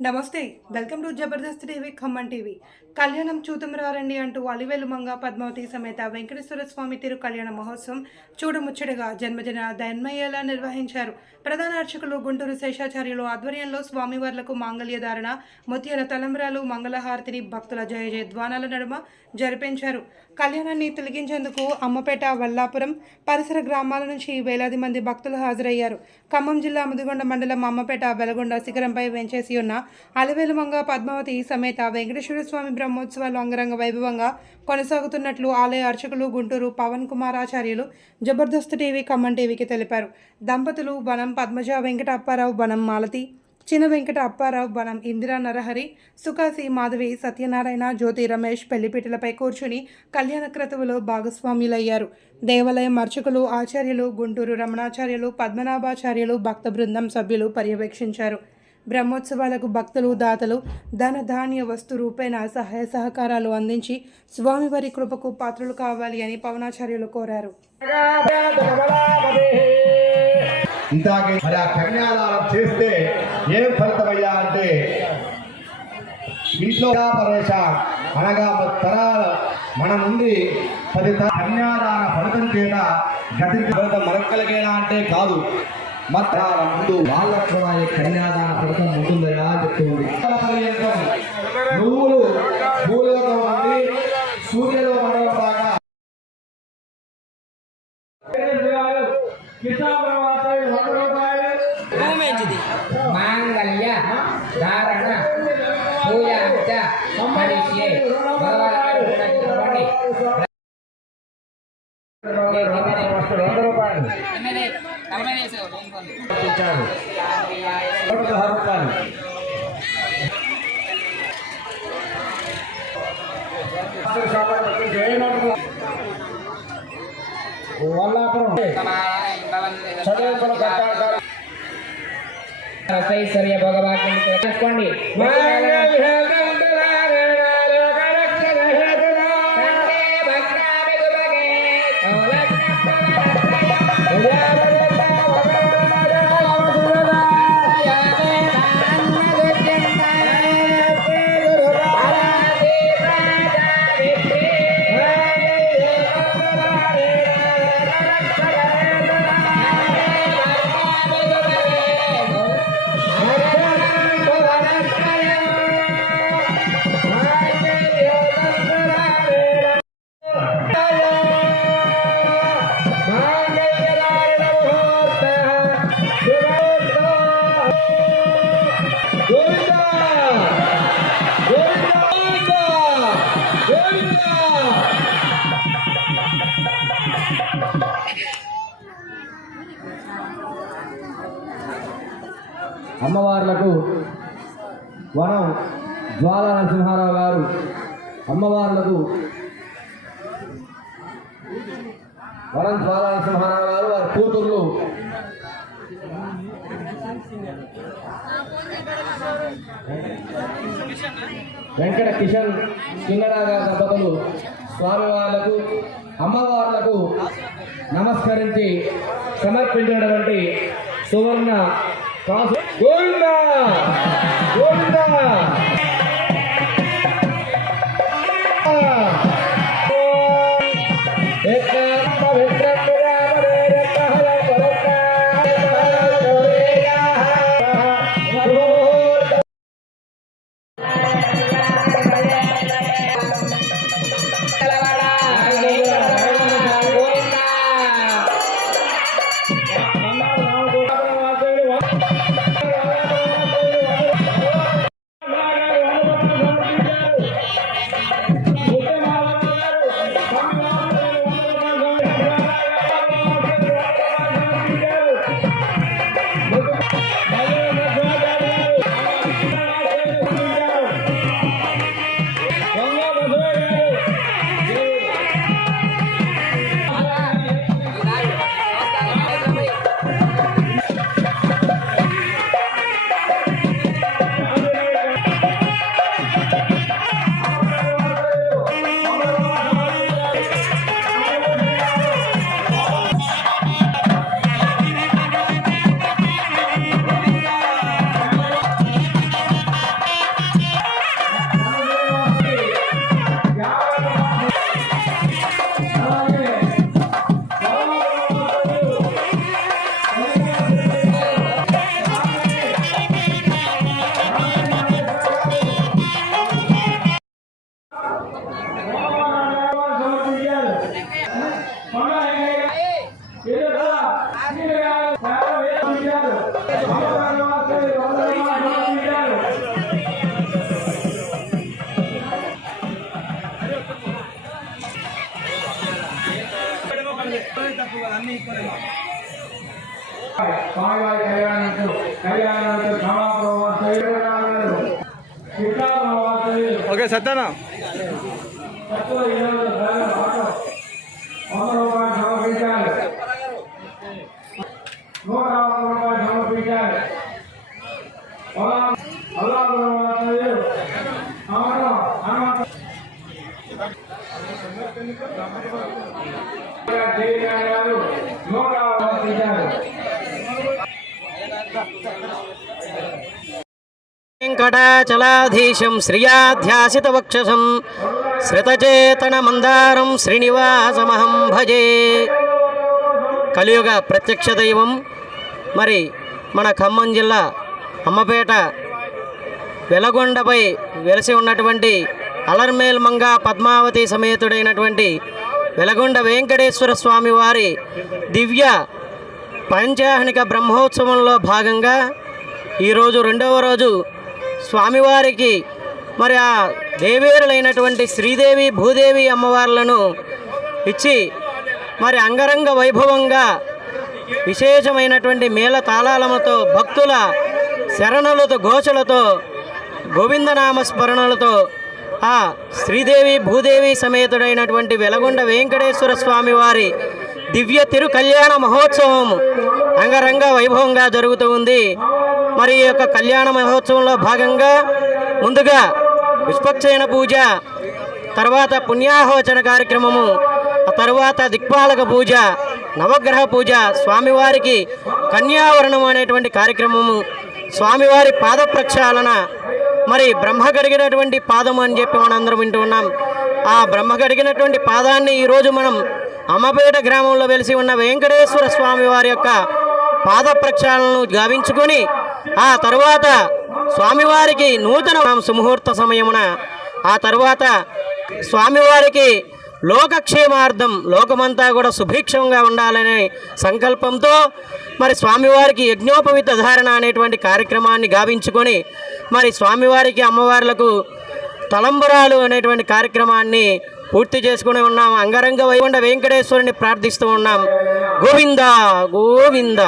నమస్తే welcome to Jabardasth TV Khammam TV. కళ్యాణం చూతుమరారండి అంటూ అలివేలు మంగ పద్మావతి సమేత వెంకటేశ్వర స్వామి తిరు కళ్యాణ మహోత్సవం చూడముచ్చటగా జన్మదిన దయన్మయ్యేలా నిర్వహించారు. ప్రధాన అర్చకులు గుంటూరు శేషాచార్యులు ఆధ్వర్యంలో స్వామివార్లకు మాంగళ్య ధారణ ముత్యాల తలంబ్రాలు మంగళహారతిని భక్తుల జయ జయధ్వానాల నడుమ జరిపించారు. కళ్యాణాన్ని తొలగించేందుకు అమ్మపేట వల్లాపురం పరిసర గ్రామాల నుంచి వేలాది మంది భక్తులు హాజరయ్యారు. ఖమ్మం జిల్లా ముదిగొండ మండలం అమ్మపేట వెలగొండ శిఖరంపై వెంచేసి ఉన్న అలవేలుమంగ పద్మావతి సమేత వెంకటేశ్వర స్వామి బ్రహ్మోత్సవాలు అంగరంగ వైభవంగా కొనసాగుతున్నట్లు ఆలయ అర్చకులు గుంటూరు పవన్ కుమార్ ఆచార్యులు జబర్దస్త్ టీవీ ఖమ్మం టీవీకి తెలిపారు. దంపతులు బనం పద్మజ వెంకట అప్పారావు బనం మాలతి చిన్న వెంకట అప్పారావు బనం ఇందిరా నరహరి సుకాసి మాధవి సత్యనారాయణ జ్యోతి రమేష్ పెళ్ళిపీటలపై కూర్చుని కళ్యాణ క్రతువులో భాగస్వామ్యులయ్యారు దేవాలయం అర్చకులు ఆచార్యులు గుంటూరు రమణాచార్యులు పద్మనాభాచార్యులు భక్త బృందం సభ్యులు పర్యవేక్షించారు. బ్రహ్మోత్సవాలకు భక్తులు దాతలు ధన ధాన్య వస్తు రూపేణ సహాయ సహకారాలు అందించి స్వామివారి కృపకు పాత్రలు కావాలి అని పవనాచార్యులు కోరారు. ఇందాకే మరి ఆ కన్యాదానం చేస్తే ఏం ఫలితమయ్యా అంటే ఇంట్లో అనగా మన తరాల మన నుండి పది కన్యాదాన ఫలితం చేత గతి ఫలితం మనకు కలిగేలా అంటే కాదు. తరాల ముందు ఈ కన్యాదాన ఉంటుందయా అని చెప్తుంది. నువ్వులు భూలోకం నుండి సూర్యలో మండలం దాకా. మాంగళ్య ధారణ పూజ మనిషి భగవాన్ వంద రూపాయలు ఇచ్చాడు నూట పదహారు రూపాయలు వల్లాపురం చదువుకున్న కట్టాడు ఐశ్వర్య భగవాన్ తెలుసుకోండి అమ్మవార్లకు వనం జ్వాల నరసింహారావు గారు అమ్మవార్లకు వనం జ్వాల నరసింహారావు గారు వారి కూతుర్లు వెంకట కిషన్ కిన్నరాగా దంపతులు స్వామివార్లకు అమ్మవార్లకు నమస్కరించి సమర్పించినటువంటి సువర్ణ కాసు గోవింద గోవింద గోవిందా స్వామివారి కళ్యాణంతో కళ్యాణంతో క్షమాప్రభు ఓకే సత్యనా అమరవాణి వెంకటాచలాధీశం శ్రియాధ్యాసితవక్షసం శ్రితచేతనమందారం శ్రీనివాసమహం భజే కలియుగ ప్రత్యక్ష దైవం మరి మన ఖమ్మం జిల్లా అమ్మపేట వెలగొండపై వెలసి ఉన్నటువంటి అలర్మేల్ మంగ పద్మావతి సమేతుడైనటువంటి వెలగొండ వెంకటేశ్వర స్వామి వారి దివ్య పంచాహనిక బ్రహ్మోత్సవంలో భాగంగా ఈరోజు రెండవ రోజు స్వామివారికి మరి ఆ దేవేరులైనటువంటి శ్రీదేవి భూదేవి అమ్మవార్లను ఇచ్చి మరి అంగరంగ వైభవంగా విశేషమైనటువంటి మేళ తాళాలముతో భక్తుల శరణలతో ఘోషలతో గోవిందనామ స్మరణలతో ఆ శ్రీదేవి భూదేవి సమేతుడైనటువంటి వెలగొండ వెంకటేశ్వర స్వామి వారి దివ్య తిరు కళ్యాణ మహోత్సవము అంగరంగ వైభవంగా జరుగుతూ ఉంది. మరి ఈ యొక్క కళ్యాణ మహోత్సవంలో భాగంగా ముందుగా విశ్వక్సేన పూజ తర్వాత పుణ్యాహోచన కార్యక్రమము ఆ తర్వాత దిక్పాలక పూజ నవగ్రహ పూజ స్వామివారికి కన్యావరణం అనేటువంటి కార్యక్రమము స్వామివారి పాద ప్రక్షాళన మరి బ్రహ్మ గడిగినటువంటి పాదం అని చెప్పి మనందరం వింటూ ఉన్నాం. ఆ బ్రహ్మ గడిగినటువంటి పాదాన్ని ఈరోజు మనం అమ్మపేట గ్రామంలో వెలిసి ఉన్న వెంకటేశ్వర స్వామి వారి యొక్క పాద ప్రక్షాళనను గావించుకొని ఆ తరువాత స్వామివారికి నూతన సుముహూర్త సమయమున ఆ తరువాత స్వామివారికి లోకక్షేమార్థం లోకమంతా కూడా సుభిక్షంగా ఉండాలనే సంకల్పంతో మరి స్వామివారికి యజ్ఞోపవిత ధారణ అనేటువంటి కార్యక్రమాన్ని గావించుకొని మరి స్వామివారికి అమ్మవార్లకు తలంబురాలు అనేటువంటి కార్యక్రమాన్ని పూర్తి చేసుకుని ఉన్నాం. అంగరంగ వైకుంఠ వెంకటేశ్వరుని ప్రార్థిస్తూ ఉన్నాం. గోవింద గోవింద.